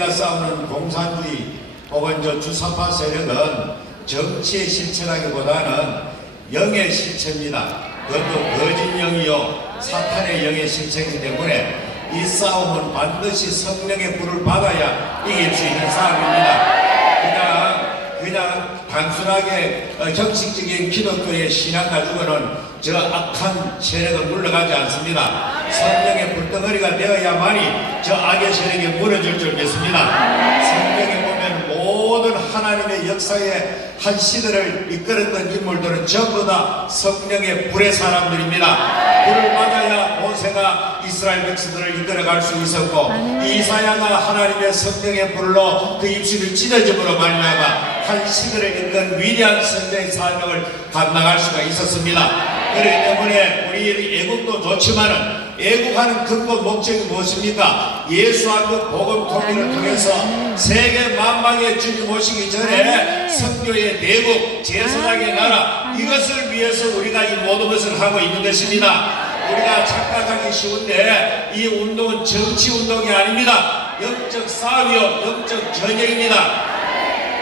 우리가 싸우는 공산주의 혹은 주사파 세력은 정치의 실체라기보다는 영의 실체입니다. 그것도 거짓 영이요 사탄의 영의 실체이기 때문에 이 싸움은 반드시 성령의 불을 받아야 이길 수 있는 싸움입니다. 그냥 단순하게 형식적인 기독교의 신앙 가지고는 저 악한 세력은 물러가지 않습니다. 성령의 불덩어리가 되어야만이 저 악의 세력이 무너질 줄 믿습니다. 성경에 보면 모든 하나님의 역사의 한 시대를 이끌었던 인물들은 전부 다 성령의 불의 사람들입니다. 불을 받아야 모세가 이스라엘 백성들을 이끌어갈 수 있었고 이사야가 하나님의 성령의 불로 그 입술을 찢어짐으로 말미암아 한 시대를 이끈 위대한 선대의 사명을 감당할 수가 있었습니다. 그렇기 때문에 우리 애국도 좋지만은 애국하는 근본 목적이 무엇입니까? 예수와 그 복음 통일을 통해서 세계 만방의 주님 오시기 전에 선교의 대국, 제사장의 나라 이것을 위해서 우리가 이 모든 것을 하고 있는 것입니다. 우리가 착각하기 쉬운데 이 운동은 정치 운동이 아닙니다. 영적 싸움이요 영적 전쟁입니다.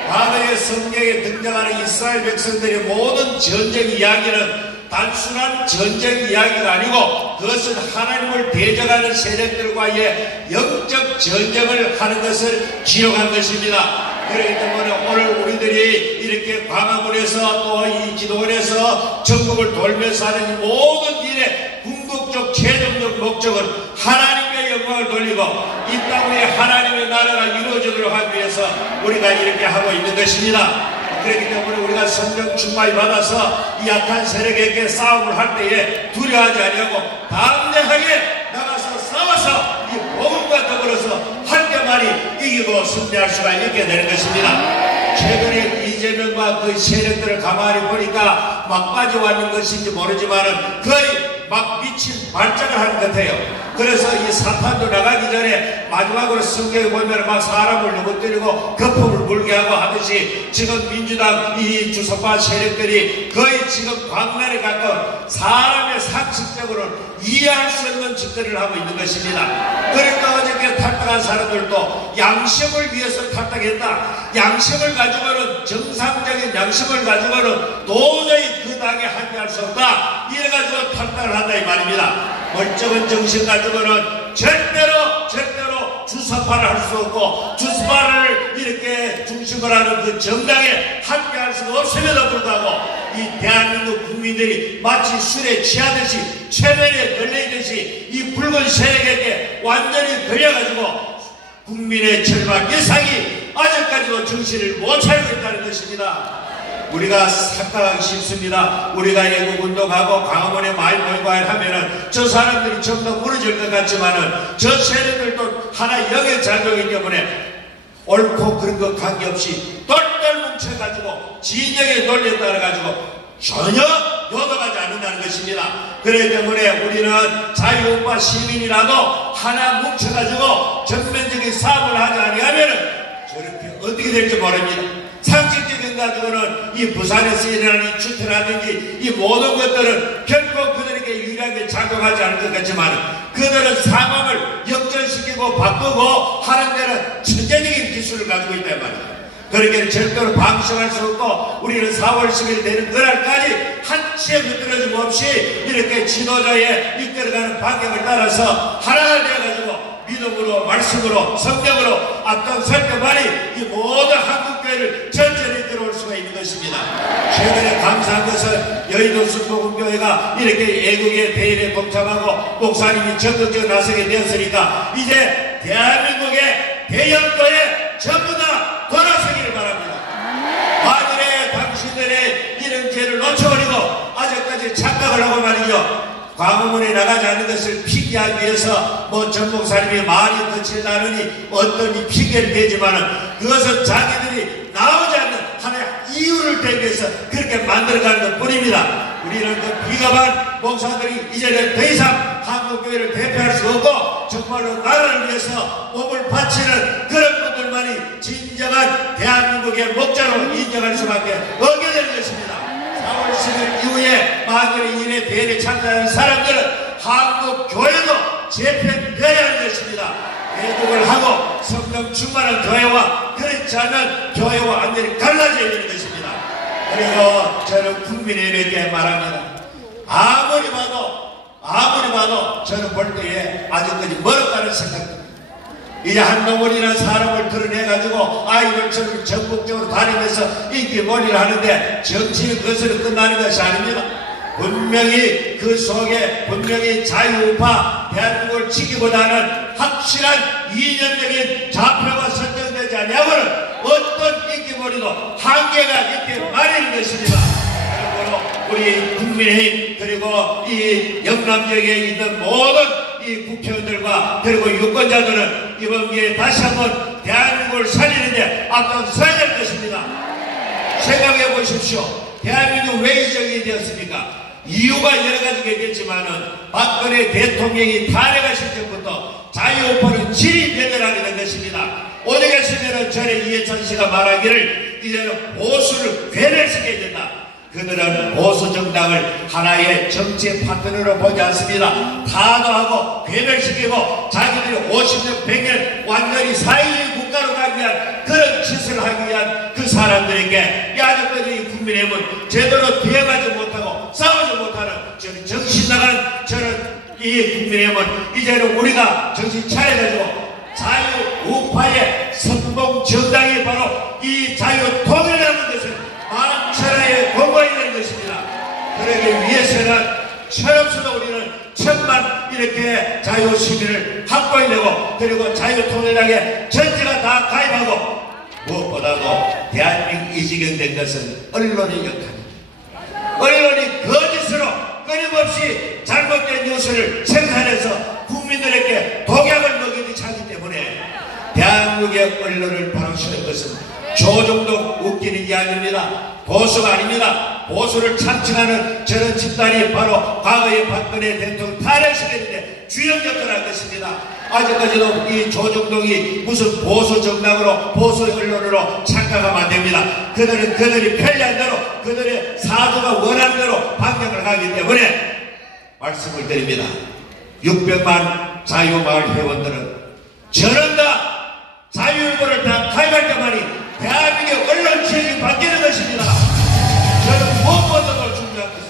과거의 성경에 등장하는 이스라엘 백성들의 모든 전쟁 이야기는 단순한 전쟁 이야기가 아니고 그것은 하나님을 대적하는 세력들과의 영적 전쟁을 하는 것을 기록한 것입니다. 그렇기 때문에 오늘 우리들이 이렇게 광화문에서 또 이 기도원에서 전국을 돌면서 하는 이 모든 일의 궁극적 최종적 목적은 하나님의 영광을 돌리고 이 땅 위에 하나님의 나라가 이루어지도록 하기 위해서 우리가 이렇게 하고 있는 것입니다. 그렇기 때문에 우리가 성령 충만히 받아서 이 약한 세력에게 싸움을 할 때에 두려워하지 아니하고 담대하게 나가서 싸워서 이 복음과 더불어서 할 때만이 이기고 승리할 수가 있게 되는 것입니다. 최근에 이재명과 그 세력들을 가만히 보니까 막 빠져왔는 것인지 모르지만은 거의 막 미친 발작을 하는 것 같아요. 그래서 이 사탄도 나가기 전에 마지막으로 성경에 보면 막 사람을 넘어뜨리고 거품을 물게 하고 하듯이 지금 민주당 이 주사파 세력들이 거의 지금 광란에 가까운 사람의 상식적으로 이해할 수 없는 짓거리를 하고 있는 것입니다. 그러니까 어저께 탈당한 사람들도 양심을 위해서 탈당했다. 양심을 가지고는 정상적인 양심을 가지고는 도저히 그 당에 함께할 수 없다. 이래가지고 탈당을 한다 이 말입니다. 멀쩡한 정신 가지고는 절대로 주사파를 할 수 없고 주사파를 이렇게 중심으로 하는 그 정당에 함께할 수가 없음에도 불구하고 이 대한민국 국민들이 마치 술에 취하듯이 최면에 걸려있듯이 이 붉은 세력에게 완전히 걸려가지고 국민의 절반 이상이 아직까지도 정신을 못 차리고 있다는 것입니다. 우리가 착각하기 쉽습니다. 우리가 애국운동하고 광화문에 많이 모이고 하면은 저 사람들이 전부 다 무너질 것 같지만은 저 세력들도 하나 영의 작용이기 때문에 옳고 그런 것 관계없이 똘똘 뭉쳐가지고 진영의 논리에 따라가지고 전혀 요동하지 않는다는 것입니다. 그렇기 때문에 우리는 자유우파 시민이라도 하나 뭉쳐가지고 전면적인 싸움을 하지 아니하면은 저렇게 어떻게 될지 모릅니다. 상식적인 가지고는 이 부산에서 일어나는 이 추태라든지 이 모든 것들은 결코 그들에게 유리하게 작용하지 않을 것 같지만 그들은 상황을 역전시키고 바꾸고 하는 데는 천재적인 기술을 가지고 있단 말이에요. 그러기에 절대로 방심할 수 없고 우리는 4월 10일 되는 그날까지 한치의 흐트러짐 없이 이렇게 지도자의 이끌어가는 방향을 따라서 하나가 되어가지고 믿음으로 말씀으로 성경으로 앞장설 때만이 이 모든 한국교회를 전전히 들어올 수가 있는 것입니다. 최근에 감사한 것은 여의도 순복음교회가 이렇게 애국의 대일에 동참하고 목사님이 적극적으로 나서게 되었으니까 이제 대한민국의 대형교회 전부 다 돌아서기를 바랍니다. 만일에 당신들의 이런 죄를 놓쳐버리고 아직까지 착각을 하고 말이죠. 광화문에 나가지 않는 것을 핑계하기 위해서 뭐 전 목사님이 말이 거칠다느니 어떤 이 핑계를 대지만은 그것은 자기들이 나오지 않는 하나의 이유를 대비해서 그렇게 만들어가는 것 뿐입니다. 우리는 그 비겁한 목사들이 이제는 더 이상 한국교회를 대표할 수 없고 정말로 나라를 위해서 몸을 바치는 그런 분들만이 진정한 대한민국의 목자로 인정할 수밖에 없게 되는 것입니다. 4월 10일 이후에 만일에 이인의 대회에 참가하는 사람들은 한국 교회도 재편되어야 하는 것입니다. 대국을 하고 성령 충만한 교회와 그렇지 않은 교회와 완전히 갈라져야 되는 것입니다. 그리고 저는 국민의힘에게 말합니다. 아무리 봐도 저는 볼 때에 아직까지 멀었다는 생각입니다. 이제 한동훈이라는 사람을 드러내가지고 아이들처럼 전국적으로 다니면서 인기몰이를 하는데 정치는 그것으로 끝나는 것이 아닙니다. 분명히 그 속에 분명히 자유우파 대한민국을 지키고자는 확실한 이념적인 좌표가 설정되지 않냐고는 어떤 인기몰이도 한계가 있게 마련인 것입니다. 그러므로 우리 국민의힘 그리고 이 영남 지역에 있는 모든 이 국회의원들과 그리고 유권자들은 이번 기회에 다시 한번 대한민국을 살리는데 앞장서야 될 것입니다. 생각해 보십시오. 대한민국 왜 이적이 되었습니까? 이유가 여러 가지가 있겠지만은 박근혜 대통령이 탄핵하실 때부터 자유우파는 질이 변절하게 된 것입니다. 오늘 했으면은 전에 이해찬 씨가 말하기를 이제는 보수를 괴멸시켜야 된다. 그들은 보수 정당을 하나의 정치 파트너로 보지 않습니다. 타도하고 괴멸시키고 자기들이 50년 100년 완전히 사회주의 국가로 가기 위한 그런 짓을 하기 위한 그 사람들에게 아직까지 국민의힘은 제대로 대응하지 못하고 싸우지 못하는 저는 정신 나간 저는 이 국민의힘은 이제는 우리가 정신 차려가지고 자유우파의 선봉 정당이 바로 이 자유통일이라는 것을 만천하에 공부해야 되는 것입니다. 그러기 위해서는 철없어도 우리는 천만 이렇게 자유시민을 확보해야 되고 그리고 자유통일당에 전체가 다 가입하고 무엇보다도 대한민국 이 지경 된 것은 언론의 역할입니다. 언론이 거짓으로 끊임없이 잘못된 뉴스를 생산해서 국민들에게 독약을 먹이기 하기 때문에 대한민국의 언론을 바로세우는 것은 조정도 웃기는 게 아닙니다. 보수가 아닙니다. 보수를 참칭하는 저런 집단이 바로 과거의 박근혜 대통령 탄핵시켰는데 주역 역할을 한 것입니다. 아직까지도 이 조정동이 무슨 보수 정당으로 보수 언론으로 착각하면 안 됩니다. 그들이 편리한 대로 그들의 사주가 원하는 대로 반경을 가기 때문에 말씀을 드립니다. 600만 자유마을 회원들은 저는 다 자유일보를 다 가입할 때만이 대한민국의 언론 지역이 바뀌는 것입니다. 저는 무엇보다도 중요한 것은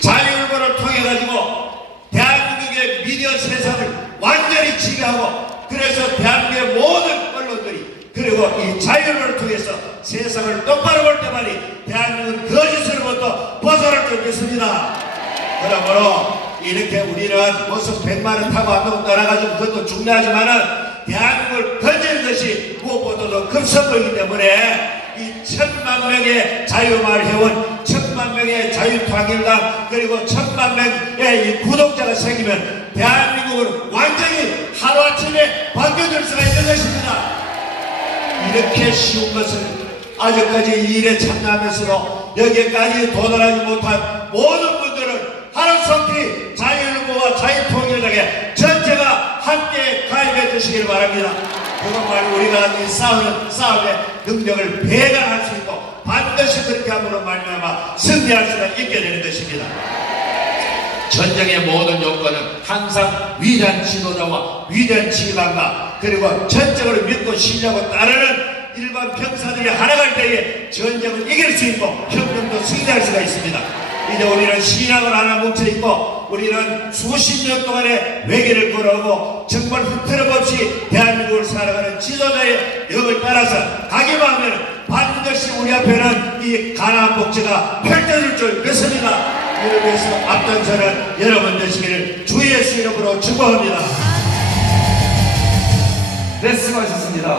자유일보를 통해 가지고 대한민국의 미디어 세상을 완전히 지배하고 그래서 대한민국의 모든 언론들이 그리고 이 자유일보를 통해서 세상을 똑바로 볼 때만이 대한민국은 거짓으로부터 벗어날 줄 믿습니다. 그러므로 이렇게 우리는 무슨 100만원 타고 한다고 떠나가지고 그것도 중요하지만은 대한민국을 건지는 것이 무엇보다도 급선무이기 때문에 이 1000만 명의 자유마을 회원, 1000만 명의 자유통일당 그리고 1000만 명의 이 구독자가 생기면 대한민국은 완전히 하루아침에 바뀌어질 수가 있는 것입니다. 이렇게 쉬운 것을 아직까지 이 일에 참여하면서도 여기까지 도달하지 못한 모든 분들은 하루속히 자유일보와 자유통일당에 전체가 함께 가입해 주시길 바랍니다. 그것만 우리가 이 싸움의 능력을 배gan할 수 있고 반드시 그렇게 함으로 말미암아 승리할 수가 있게 되는 것입니다. 전쟁의 모든 요건은 항상 위대한 지도자와 위대한 지휘관과 그리고 전적으로 믿고 신뢰하고 따르는 일반 병사들이 하나갈 때에 전쟁을 이길 수 있고 혁명도 승리할 수가 있습니다. 이제 우리는 신앙을 하나 뭉쳐있고 우리는 수십 년 동안의 외교를 걸어오고 정말 흐트럼 없이 대한민국을 살아가는 지도자의 역을 따라서 가기만 하면 반드시 우리 앞에는 이 가나안 복지가 펼쳐질 줄 믿습니다. 이를 위해서 앞장서는 여러분 되시기를 주 예수 이름으로 축복합니다. 네, 수고하셨습니다.